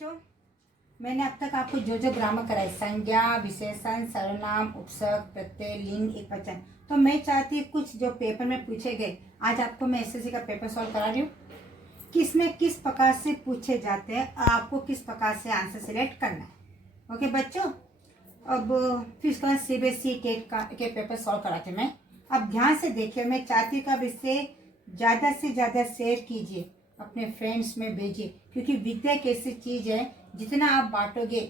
बच्चों, मैंने अब तक आपको जो जो ग्रामर कराए, संज्ञा, विशेषण, सर्वनाम, उपसर्ग, प्रत्यय, लिंग, एकवचन, तो मैं चाहती हूँ कुछ जो पेपर में पूछे गए, आज आपको मैं एसएससी का पेपर सॉल्व करा रही हूँ कि इसमें किस प्रकार से पूछे जाते हैं और आपको किस प्रकार से आंसर सिलेक्ट करना है। ओके बच्चों, अब फिर उसके बाद सीबीएसई टेट के पेपर सॉल्व कराते मैं। अब ध्यान से देखिए, मैं चाहती हूँ कि अब इससे ज़्यादा से ज़्यादा शेयर कीजिए, अपने फ्रेंड्स में भेजिए, क्योंकि विद्या एक ऐसी चीज़ है, जितना आप बांटोगे,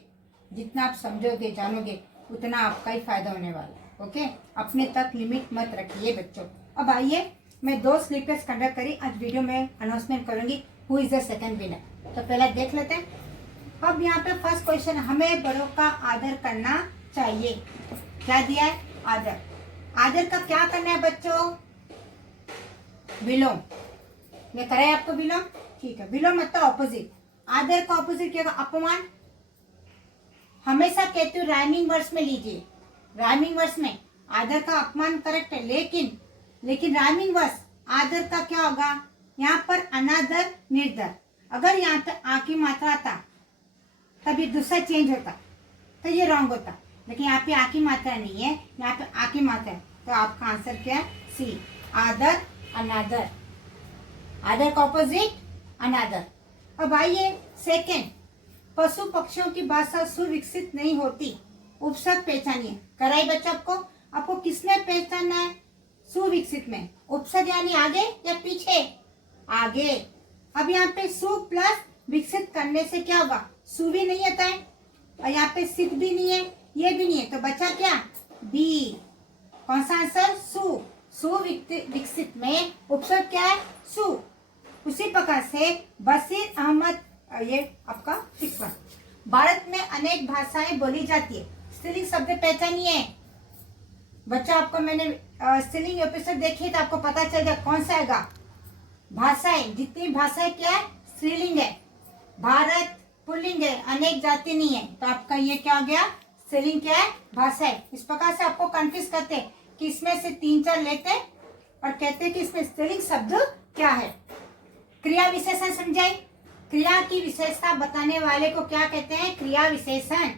जितना आप समझोगे, जानोगे, उतना आपका ही फायदा होने वाला है। ओके, अपने तक लिमिट मत रखिए बच्चों। अब आइए, मैं 2 स्लीपर्स कंडक्ट करी, आज वीडियो में अनाउंसमेंट करूंगी who is the second winner. तो पहले देख लेते हैं। अब यहाँ पे फर्स्ट क्वेश्चन, हमें बड़ों का आदर करना चाहिए। क्या दिया है? आदर। आदर का क्या करना है बच्चों? विलोम। मैं कराए आपको विलोम? ठीक है, विलोम मतलब ऑपोजिट। आदर का ऑपोजिट क्या होगा? अपमान। हमेशा कहती हूँ राइमिंग वर्ड्स में लीजिए। राइमिंग वर्ड्स में आदर का अपमान करेक्ट है, लेकिन राइमिंग वर्ड्स आदर का क्या होगा? यहाँ पर अनादर, निर्दर। अगर यहाँ पे आ की मात्रा आता तब ये दूसरा चेंज होता, तो ये रॉन्ग होता, लेकिन यहाँ पे आ की मात्रा नहीं है, यहाँ पे आ की मात्रा है, तो आपका आंसर क्या है? सी, आदर, अनादर। आदर का ऑपोजिट अनादर। अब आइए सेकेंड, पशु पक्षियों की भाषा सुविकसित नहीं होती। उपसर्ग पहचानिए। कराई बच्चा आपको किसने पहचानना है? सुविकसित में। उपसर्ग यानी आगे या पीछे? आगे। अब यहाँ पे सु प्लस विकसित करने से क्या होगा? सु भी नहीं आता है और यहाँ पे सित भी नहीं है, ये भी नहीं है, तो बचा क्या? बी। कौन सा आंसर? सु। सुविकसित में उपसर्ग क्या है? सु। उसी प्रकार से बशीर अहमद, ये आपका 6 भारत में अनेक भाषाएं बोली जाती है। स्त्रीलिंग शब्द पहचानिए बच्चा। आपको मैंने स्त्रीलिंग एपिसोड देखी तो आपको पता चल गया कौन सा आएगा। भाषाएं, जितनी भाषाएं क्या है? स्त्रीलिंग है। भारत पुल्लिंग है, अनेक जाति नहीं है, तो आपका ये क्या हो गया? स्त्रीलिंग क्या है? भाषाएं। इस प्रकार से आपको कंफ्यूज करते हैं कि इसमें से 3-4 लेते हैं और कहते हैं कि इसमें स्त्रीलिंग शब्द क्या है। क्रिया विशेषण समझाई। क्रिया की विशेषता बताने वाले को क्या कहते हैं? क्रिया विशेषण।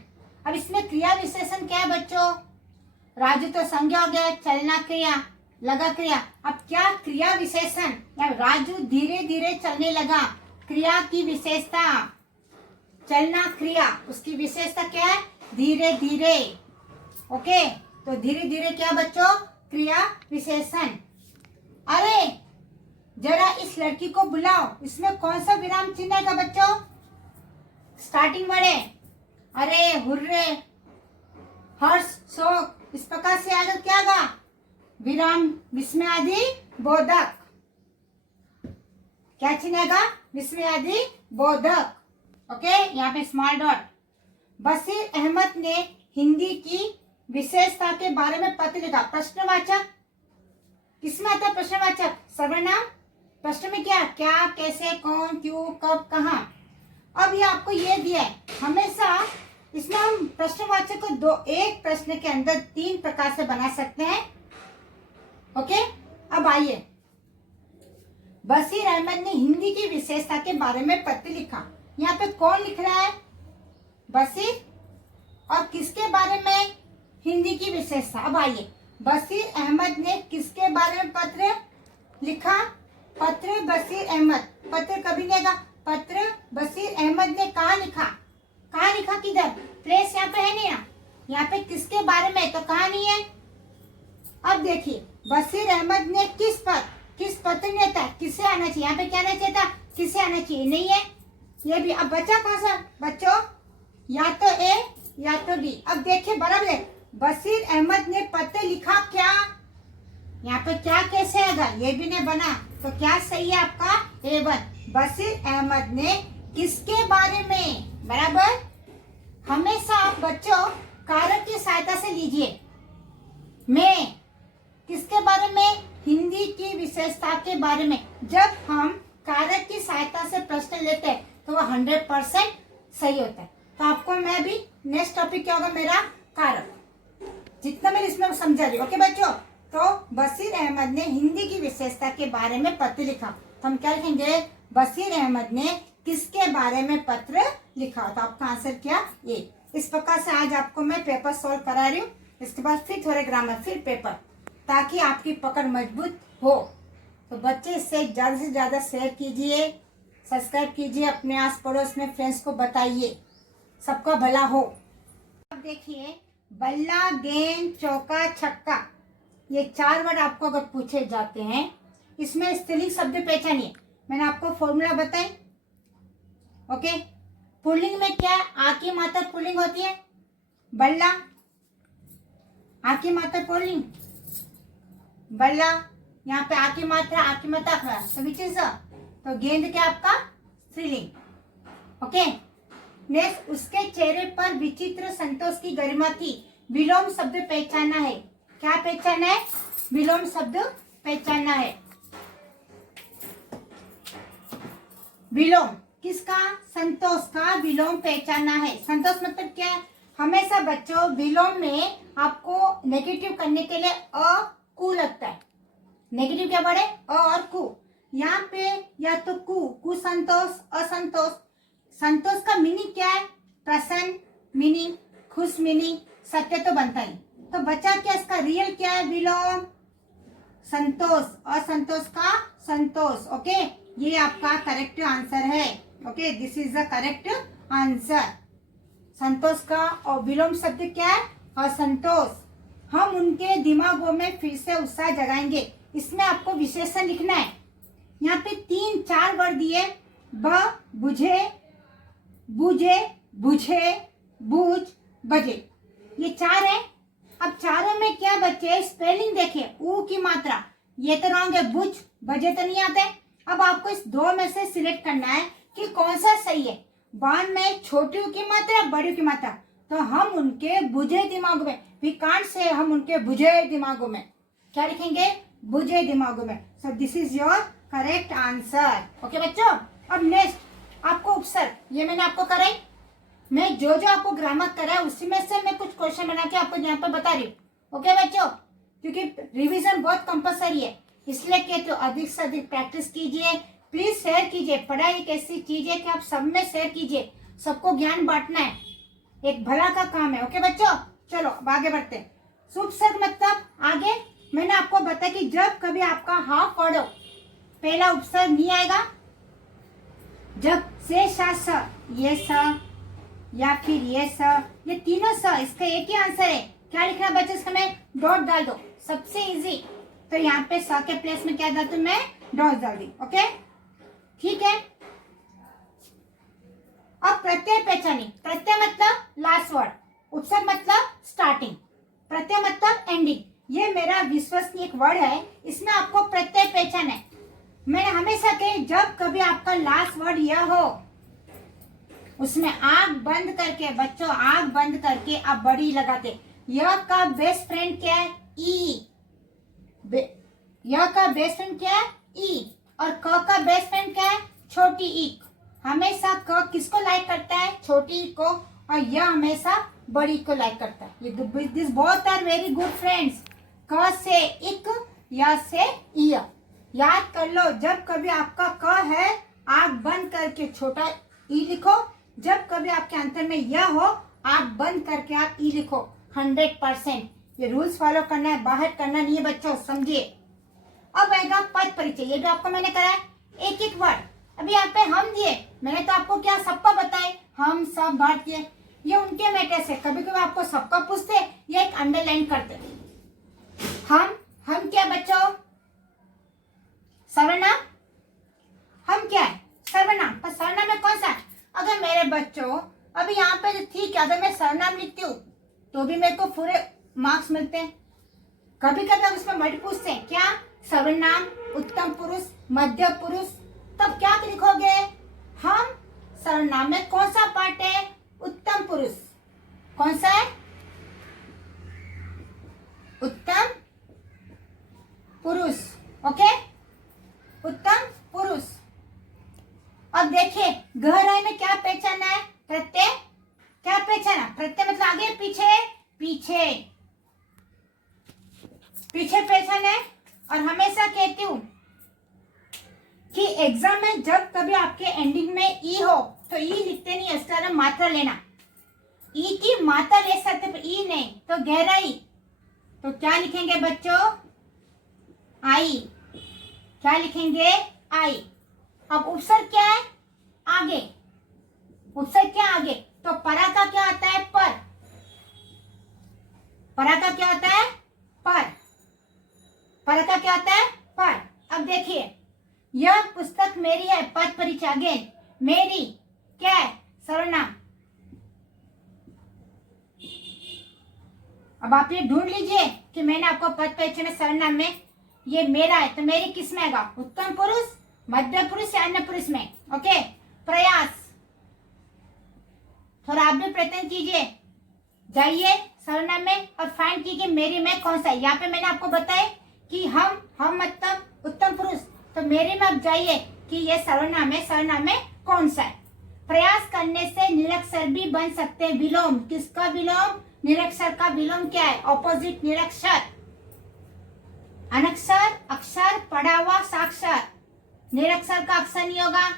अब इसमें क्रिया विशेषण क्या है बच्चों? राजू तो संज्ञा हो गया, चलना क्रिया, लगा क्रिया। अब क्या क्रिया विशेषण? राजू धीरे धीरे चलने लगा, क्रिया की विशेषता। चलना क्रिया, उसकी विशेषता क्या है? धीरे धीरे। ओके, तो धीरे धीरे क्या बच्चों? क्रिया विशेषण। अरे जरा इस लड़की को बुलाओ, इसमें कौन सा विराम चिन्ह है बच्चों? स्टार्टिंग वर्ड है। अरे, हुर्रे, हर्ष, शोक, इस प्रकार से आगे क्या गा? विराम, विस्मय आदि बोधक। क्या चिन्ह है? विस्मय आदि बोधक। ओके, यहाँ पे स्मॉल डॉट। बशीर अहमद ने हिंदी की विशेषता के बारे में पत्र लिखा। प्रश्नवाचक किसमें आता है? प्रश्नवाचक। सर्वनाम। प्रश्न में क्या? क्या, कैसे, कौन, क्यों, कब, कहाँ। अब ये आपको ये दिया है, हमेशा इसमें हम प्रश्नवाचक को एक प्रश्न के अंदर 3 प्रकार से बना सकते हैं। ओके, अब आइए, बशीर अहमद ने हिंदी की विशेषता के बारे में पत्र लिखा। यहाँ पे कौन लिख रहा है? बशीर। और किसके बारे में? हिंदी की विशेषता। अब आइए, बशीर अहमद ने किसके बारे में पत्र लिखा? पत्र बशीर अहमद। पत्र कभी नहीं आएगा। पत्र बशीर अहमद ने कहाँ लिखा? कहाँ लिखा? किधर? प्लेस यहाँ पे है नहीं ना, यहाँ पे किसके बारे में, तो कहाँ नहीं है। अब देखिए, बशीर अहमद ने किस पत्र नहीं आता, किसे आना चाहिए? यहाँ पे क्या आना चाहिए था? किसे आना चाहिए? नहीं है, ये भी। अब बचा कौन सा बच्चों? या तो ए या तो डी। अब देखिए बराबर है, बशीर अहमद ने पत्र लिखा क्या? यहाँ पे क्या कैसे आएगा? ये भी नहीं बना, तो क्या सही है आपका? A1। बशीर अहमद ने किसके बारे में? बराबर। हमेशा आप बच्चों कारक की सहायता से लीजिए। मैं किसके बारे में? हिंदी की विशेषता के बारे में। जब हम कारक की सहायता से प्रश्न लेते हैं तो वह 100% सही होता है। तो आपको मैं अभी नेक्स्ट टॉपिक क्या होगा मेरा? कारक। जितना मैं इसमें समझा रही हूँ। ओके बच्चों, तो बशीर अहमद ने हिंदी की विशेषता के बारे में पत्र लिखा, तो हम क्या लिखेंगे? बशीर अहमद ने किसके बारे में पत्र लिखा, तो आपका आंसर क्या ए। इस प्रकार से आज आपको मैं पेपर सॉल्व करा रही हूँ। इसके बाद फिर थोड़े ग्रामर, फिर पेपर, ताकि आपकी पकड़ मजबूत हो। तो बच्चे इससे ज़्यादा से ज़्यादा शेयर कीजिए, सब्सक्राइब कीजिए, अपने आस पड़ोस में फ्रेंड्स को बताइए, सबका भला हो। अब देखिए, बल्ला, गेंद, चौका, छक्का, ये 4 वर्ड आपको अगर पूछे जाते हैं, इसमें स्त्रीलिंग शब्द पहचानिए। मैंने आपको फॉर्मूला बताई। ओके, पुल्लिंग में क्या है? आ की मात्रा पुल्लिंग होती है, बल्ला, आ की मात्रा पुल्लिंग, बल्ला, यहाँ पे आ की मात्रा तो विच इज, तो गेंद क्या आपका स्त्रीलिंग। ओके, नेक्स्ट, उसके चेहरे पर विचित्र संतोष की गरिमा थी। विलोम शब्द पहचानना है। क्या पहचानना है? विलोम शब्द पहचानना है। विलोम किसका? संतोष का विलोम पहचानना है। संतोष मतलब क्या है? हमेशा बच्चों विलोम में आपको नेगेटिव करने के लिए अ कु लगता है। नेगेटिव क्या पड़े? अ और कु। यहाँ पे या तो कु संतोष, असंतोष। संतोष का मीनिंग क्या है? प्रसन्न मीनिंग, खुश मीनिंग, सत्य तो बनता ही। तो बचा क्या? इसका रियल क्या है? विलोम संतोष, असंतोष का संतोष। ओके, ये आपका करेक्ट आंसर है। Okay, this is the correct answer. संतोष का और विलोम शब्द क्या है? असंतोष। हम उनके दिमागों में फिर से उत्साह जगाएंगे। इसमें आपको विशेषण लिखना है। यहाँ पे 3-4 वर्ड दिए, ब, बुझे, बुझे, बुझे, बूझ, बजे, ये 4 है। अब चारों में क्या बच्चे? स्पेलिंग देखिए, ऊ की मात्रा, ये तो रॉन्ग है, बुझ, बजे तो नहीं आते। अब आपको इस 2 में से सिलेक्ट करना है कि कौन सा सही है। बाण में छोटी ऊ की मात्रा, बड़ी ऊ की मात्रा, तो हम उनके बुझे दिमागों में, वी कांट से हम उनके बुझे दिमागों में, क्या लिखेंगे? बुझे दिमागों में। So this is your correct answer. Okay बच्चों, अब नेक्स्ट आपको उपसर्ग, ये मैंने आपको कराई। मैं जो आपको ग्रामर करा है उसी में से मैं कुछ क्वेश्चन बना के आपको यहाँ पर बता रही हूँ। ओके बच्चों, क्योंकि रिवीजन बहुत कंपलसरी है, इसलिए कहते हो अधिक से अधिक प्रैक्टिस कीजिए। प्लीज शेयर कीजिए। पढ़ाई एक ऐसी चीज है कि आप सब में शेयर कीजिए, सबको ज्ञान बांटना है, एक भला का काम है। ओके बच्चों, चलो अब आगे बढ़ते हैं। उपसर्ग मतलब आगे मैंने आपको बताया कि जब कभी आपका हाफ वर्ड हो, पहला उपसर्ग नहीं आएगा। जब से सा स, ये स या फिर ये स, ये तीनों स, इसका एक ही आंसर है। क्या लिखना बच्चे? इसका मैं डॉट डाल दो, सबसे इजी। तो यहाँ पे स के प्लेस में क्या डालती हूँ? मैं डॉट डाल दी। ओके, ठीक है। अब प्रत्यय पहचानी। प्रत्यय मतलब लास्ट वर्ड, उपसर्ग मतलब स्टार्टिंग, प्रत्यय मतलब एंडिंग। ये मेरा विश्वसनीय एक वर्ड है, इसमें आपको प्रत्यय पहचान है। मैंने हमेशा कहे जब कभी आपका लास्ट वर्ड यह हो, उसमें आंख बंद करके बच्चों, आंख बंद करके आप बड़ी लगाते। यह का बेस्ट फ्रेंड क्या है? ई। यह का बेस्ट फ्रेंड क्या है? ई। और क का बेस्ट फ्रेंड क्या है? छोटी ई। हमेशा क किसको लाइक करता है? छोटी ई को, और यह हमेशा बड़ी को लाइक करता है। ये this both are very good friends. क से इक, या से ई। याद कर लो, जब कभी आपका क है, आंख बंद करके छोटा ई लिखो। जब कभी आपके अंतर में यह हो, आप बंद करके आप ई लिखो। 100%। ये रूल्स फॉलो करना है, बाहर करना नहीं है बच्चों, समझिए। अब आएगा पद परिचय, ये भी आपको मैंने कराया, एक एक वर्ड। अभी यहाँ पे हम दिए, मैंने तो आपको क्या सबका बताए, हम सब भारतीय, ये उनके मैटर से। कभी कभी आपको सबका पूछते, ये एक अंडरलाइन करते। हम क्या बच्चों? सर्वनाम। हम क्या है? सर्वनाम। पर सर्वनाम में कौन सा? अगर मेरे बच्चों अभी यहाँ पे ठीक है, अगर मैं सर्वनाम लिखती हूँ तो भी मेरे को पूरे मार्क्स मिलते हैं। कभी कभी उसमें मल्टी पूछते हैं, क्या? सर्वनाम, उत्तम पुरुष, मध्य पुरुष, तब क्या लिखोगे? हम सर्वनाम में कौन सा पार्ट है? उत्तम पुरुष। कौन सा है? उत्तम पुरुष। ओके, उत्तम पुरुष। अब देखिए, गहराई में क्या पहचाना है? प्रत्यय। क्या पहचाना? प्रत्यय मतलब आगे पीछे, पीछे पीछे पहचान है। और हमेशा कहती हूं कि एग्जाम में जब कभी आपके एंडिंग में ई हो, तो ई लिखते नहीं, इसका नाम मात्रा लेना। ई की मात्रा ले सकते पर ई नहीं, तो गहराई तो क्या लिखेंगे बच्चों? आई। क्या लिखेंगे? आई। अब उपसर्ग क्या है? आगे। उपसर्ग क्या आगे? तो परा का क्या आता है? पर। परा का क्या आता है? पर। परा का क्या आता है? पर। अब देखिए, यह पुस्तक मेरी है, पद परिचय अगेन, मेरी क्या है? सर्वनाम। अब आप ये ढूंढ लीजिए कि मैंने आपको पद परिचय में सर्वनाम में ये मेरा है, तो मेरी किस में आएगा? उत्तम पुरुष, मध्य पुरुष या अन्य पुरुष में? ओके। प्रयास, थोड़ा आप भी प्रयत्न कीजिए, जाइए सर्वनाम में और फाइंड कीजिए मेरी में कौन सा है। यहाँ पे मैंने आपको बताया कि हम मतलब उत्तम पुरुष, तो मेरे में आप जाइए कि ये सर्वनाम है, सर्वनाम में कौन सा है। प्रयास करने से निरक्षर भी बन सकते हैं। विलोम, किसका विलोम? निरक्षर का विलोम क्या है? ऑपोजिट निरक्षर। अनक्षर, अक्षर, पढ़ा हुआ, साक्षर। निरक्षर का अक्षर नहीं होगा,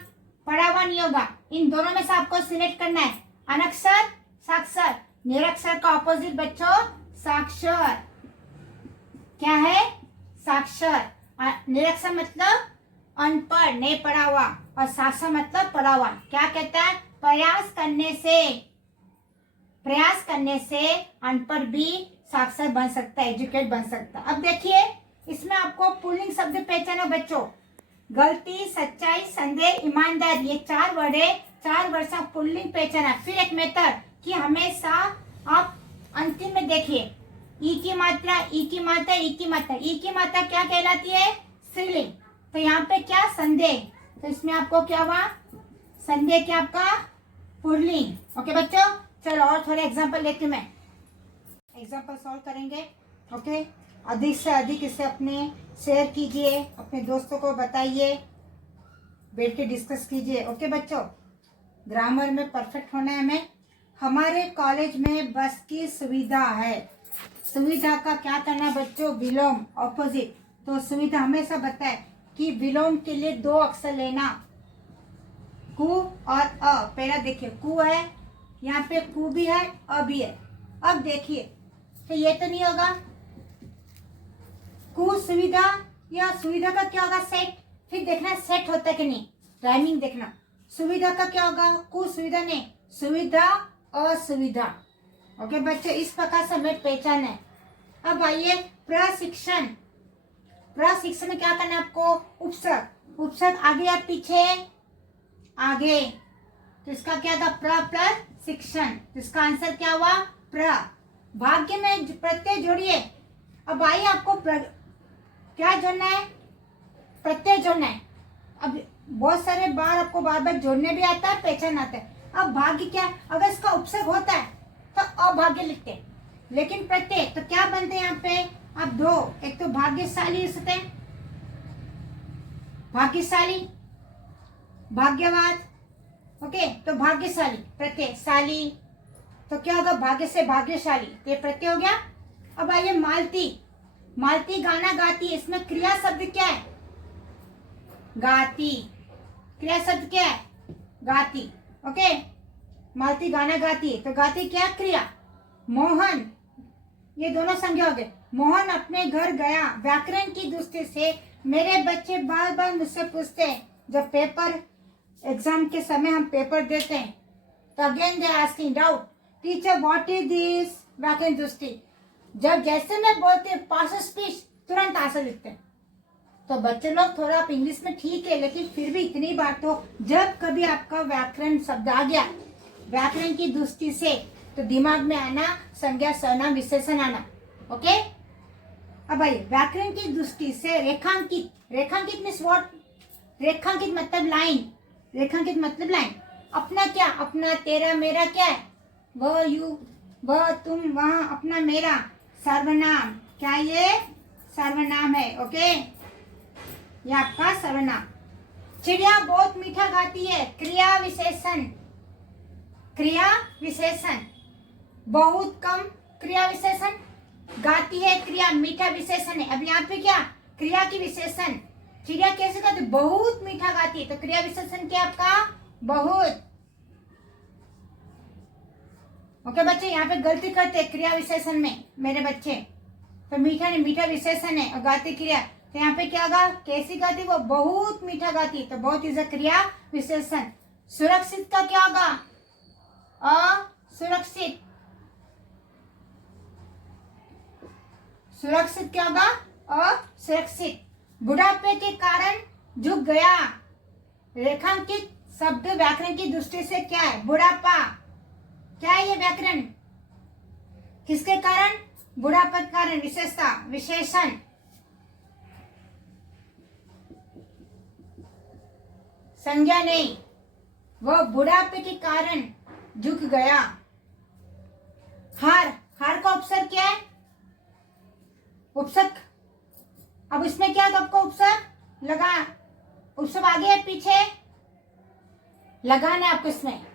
पढ़ा हुआ नहीं होगा, इन दोनों में से आपको सिलेक्ट करना है। अनक्षर, साक्षर। निरक्षर का ऑपोजिट बच्चों साक्षर। क्या है? साक्षर। निरक्षर मतलब अनपढ़, नहीं पढ़ा हुआ, और साक्षर मतलब पढ़ा हुआ। क्या कहता है? प्रयास करने से अनपढ़ भी साक्षर बन सकता है, एजुकेट बन सकता है। अब देखिए, इसमें आपको पुल्लिंग शब्द पहचाना बच्चों। गलती, सच्चाई, संदेह, ईमानदार, ये 4 वर्ड है। 4 वर्ड से पुल्लिंग पहचाना। फिर एक मेथड कि हमेशा आप अंतिम में देखिए, ई की मात्रा, ई की मात्रा, ई की मात्रा। ई की मात्रा क्या कहलाती है? स्त्रीलिंग। तो यहाँ पे क्या? संदेह, तो इसमें आपको क्या हुआ? संदेह क्या आपका? पुल्लिंग। ओके बच्चों, चलो और थोड़े एग्जाम्पल लेके मैं एग्जाम्पल सॉल्व करेंगे। ओके, अधिक से अधिक इसे अपने शेयर कीजिए, अपने दोस्तों को बताइए, बैठ के डिस्कस कीजिए। ओके बच्चों, ग्रामर में परफेक्ट होना है हमें। हमारे कॉलेज में बस की सुविधा है। सुविधा का क्या करना है बच्चों? विलोम, ऑपोजिट। तो सुविधा हमेशा बताए कि विलोम के लिए 2 अक्षर लेना, कु और अ। पहला देखिए, कु है, यहाँ पे कु भी है, अ भी है। अब देखिए, तो ये तो नहीं होगा कु सुविधा, या सुविधा का क्या होगा? सेट। फिर देखना सेट होता है कि नहीं, राइमिंग देखना। सुविधा का क्या होगा? कु सुविधा नहीं, सुविधा असुविधा। ओके बच्चे, इस प्रकार से हमें पहचान है। अब आइए प्रशिक्षण। प्रशिक्षण में क्या करना है आपको? उपसर्ग। उपसर्ग आगे या पीछे? आगे। तो इसका क्या था? प्रशिक्षण। इसका आंसर क्या हुआ? प्र। भाग्य में प्रत्यय जोड़िए। अब आइए, आपको क्या जोड़ना है? प्रत्यय जोड़ना है। अब बहुत सारे बार आपको बार बार जोड़ने भी आता है, पहचान आता है। अब भाग्य क्या है? अगर इसका उपसर्ग होता है तो अभाग्य लिखते हैं, लेकिन प्रत्यय तो क्या बनते हैं यहाँ पे? अब 2, एक तो भाग्यशाली लिख सकते हैं, भाग्यशाली, भाग्यवान। ओके, तो भाग्यशाली प्रत्यय, शाली, तो क्या होगा? भाग्य से भाग्यशाली, तो ये प्रत्यय हो गया। अब आइए मालती। मालती गाना गाती है, इसमें क्रिया शब्द क्या है? गाती। क्रिया शब्द क्या है? गाती। ओके, मालती गाना गाती है, तो गाती क्या? क्रिया। मोहन, ये दोनों संज्ञा हो गए। मोहन अपने घर गया। व्याकरण की दृष्टि से मेरे बच्चे बार बार मुझसे पूछते हैं, जब पेपर एग्जाम के समय हम पेपर देते हैं, तो again they asking doubt, teacher what is this? व्याकरण दृष्टि। जब जैसे मैं बोलते पास स्पीच, तुरंत आंसर लिखते हैं। तो बच्चे लोग थोड़ा आप इंग्लिश में ठीक है, लेकिन फिर भी इतनी बात तो, जब कभी आपका व्याकरण शब्द आ गया व्याकरण की दृष्टि से, तो दिमाग में आना संज्ञा, सर्वनाम, विशेषण आना। ओके, अब आइए व्याकरण की दृष्टि से रेखांकित। रेखांकित मीन्स व्हाट? रेखांकित मतलब लाइन। रेखांकित मतलब लाइन। अपना क्या? अपना, तेरा, मेरा क्या है? वह, यू, वह, तुम, वह, अपना, मेरा। सर्वनाम। क्या ये? सर्वनाम है। ओके, ये आपका सर्वनाम। चिड़िया बहुत मीठा गाती है। क्रिया विशेषण। क्रिया विशेषण। बहुत कम क्रिया विशेषण। गाती है क्रिया, मीठा विशेषण है। अब यहाँ पे क्या? क्रिया की विशेषण। चिड़िया कैसे गाती? बहुत मीठा गाती है, तो क्रिया विशेषण क्या आपका? बहुत। ओके बच्चे, यहाँ पे गलती करते क्रिया विशेषण में मेरे बच्चे। तो मीठा ने मीठा विशेषण है और गाती क्रिया, तो यहाँ पे क्या होगा, कैसी गाती, वो बहुत मीठा गाती, तो बहुत इज अ क्रिया विशेषण। सुरक्षित का क्या होगा, असुरक्षित। सुरक्षित क्या होगा, असुरक्षित। बुढ़ापे के कारण झुक गया, रेखांकित शब्द व्याकरण की दृष्टि से क्या है, बुढ़ापा। क्या है ये व्याकरण, किसके कारण, बुढ़ापा के कारण, विशेषता, विशेषण। संज्ञा नहीं, वह बुढ़ापे के कारण झुक गया। हार, हार का उपसर्ग क्या है, उपसर्ग। अब इसमें क्या आपको उपसर्ग लगा, उपसर्ग आगे है पीछे, लगाना है आपको।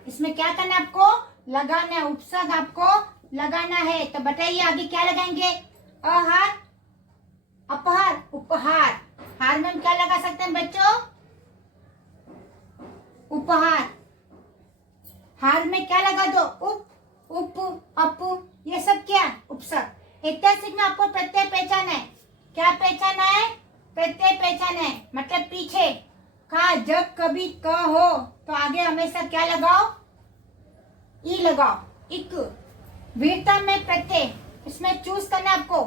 इसमें क्या करना है आपको, लगाना है, उपसर्ग आपको लगाना है। तो बताइए आगे क्या लगाएंगे, अहार, अपहार, उपहार। हार में हम क्या लगा सकते हैं बच्चों, उपहार। हार में क्या लगा दो, उप, अप, ये सब क्या, उपसर्ग। ऐतिहासिक में आपको प्रत्यय पहचान है, क्या पहचाना है, प्रत्यय पहचान है, मतलब पीछे का जब कभी क हो तो आगे हमेशा क्या लगाओ, ई लगाओ, इक। वीरता में प्रत्यय, इसमें चूज करना आपको,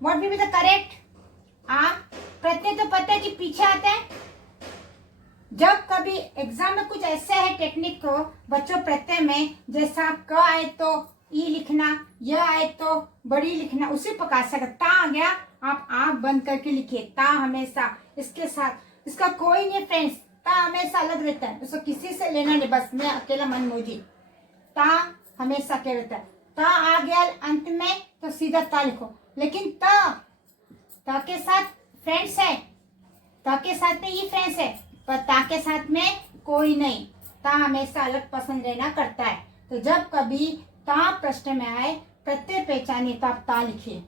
what will be the correct. प्रत्यय तो पता है कि पीछे आते हैं। जब कभी एग्जाम में कुछ ऐसे है टेक्निक को बच्चों, प्रत्यय में जैसा क आए तो ई लिखना, य आए तो बड़ी लिखना, उसी प्रकार से ता आ गया आप आंख बंद करके लिखिए, ता हमेशा इसके साथ, इसका कोई नहीं फ्रेंड्स, ता हमेशा अलग रहता है, उसको किसी से लेना नहीं, बस मैं अकेला मन मौजी। ता हमेशा क्या रहता है, ता आ गया अंत में तो सीधा ता लिखो, लेकिन ता के साथ फ्रेंड्स है, ता के साथ में ये फ्रेंड्स है, पर ता के साथ में कोई नहीं, ता हमेशा अलग पसंद रहना करता है। तो जब कभी ता प्रश्न में आए, प्रत्यय पहचानिए तो आप ता लिखिए।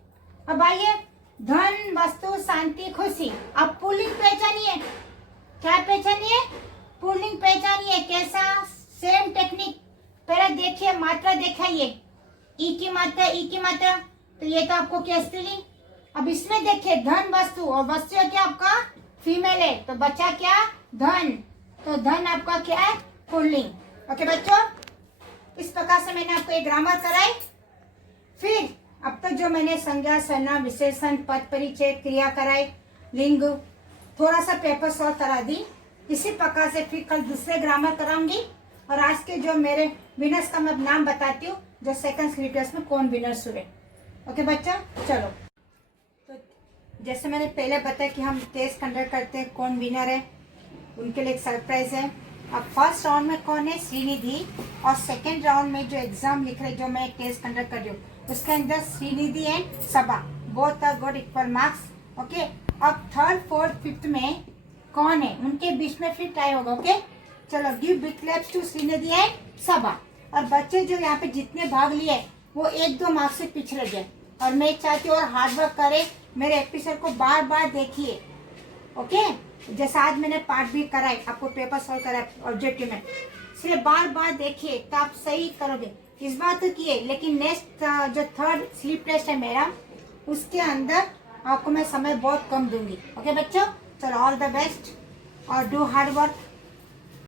अब आइए, धन, वस्तु, शांति, खुशी। अब पुल्लिंग पहचानिए, क्या पहचानिए, पुल्लिंग पहचानिए। कैसा, सेम टेक्निक, पहले देखिए मात्रा दिखाइए, ई की मात्रा, ई की मात्रा, तो ये तो आपको क्या स्त्रीलिंग। अब इसमें देखिए धन वस्तु, और वस्तु क्या आपका फीमेल है, तो बचा क्या, धन, तो धन आपका क्या है, पुल्लिंग। ओके बच्चों, इस प्रकार से मैंने आपको एक ग्रामर कराई। फिर अब तक जो मैंने संज्ञा, सर्वनाम, विशेषण, पद परिचय, क्रिया कराई, लिंग, थोड़ा सा पेपर सॉल्व करा दी। इसी प्रकार से फिर कल दूसरे ग्रामर कराऊंगी। और आज के जो मेरे विनर्स का मैं नाम बताती हूँ, जो सेकंड स्लीपर्स में कौन विनर्स हुए। ओके बच्चा, चलो। तो जैसे मैंने पहले बताया कि हम टेस्ट कंडक्ट करते हैं, कौन विनर है उनके लिए एक सरप्राइज है। अब फर्स्ट राउंड में कौन है, श्रीनिधि, और सेकेंड राउंड में जो एग्जाम लिख रहे, जो मैं टेस्ट कंडक्ट कर रही हूँ, उसके अंदर Shrinidhi and Saba, both are got equal marks. Okay, अब थर्ड, फोर्थ, फिफ्थ में कौन है, उनके बीच में फिर टाई होगा। ओके, चलो, give big claps to Shrinidhi and Saba. और बच्चे जो यहाँ पे जितने भाग लिए वो 1-2 मार्क्स से पीछे लग गए, और मैं चाहती हूँ और हार्डवर्क करे, मेरे एपिसोड को बार बार देखिए। ओके, जैसा आज मैंने पार्ट भी कराई, आपको पेपर सॉल्व कराया ऑब्जेक्टिव में, इसलिए बार बार देखिए तो आप सही करोगे। इस बार तो किए, लेकिन नेक्स्ट जो थर्ड स्लीप टेस्ट है मेरा, उसके अंदर आपको मैं समय बहुत कम दूंगी। ओके बच्चों, चलो, ऑल द बेस्ट और डू हार्ड वर्क।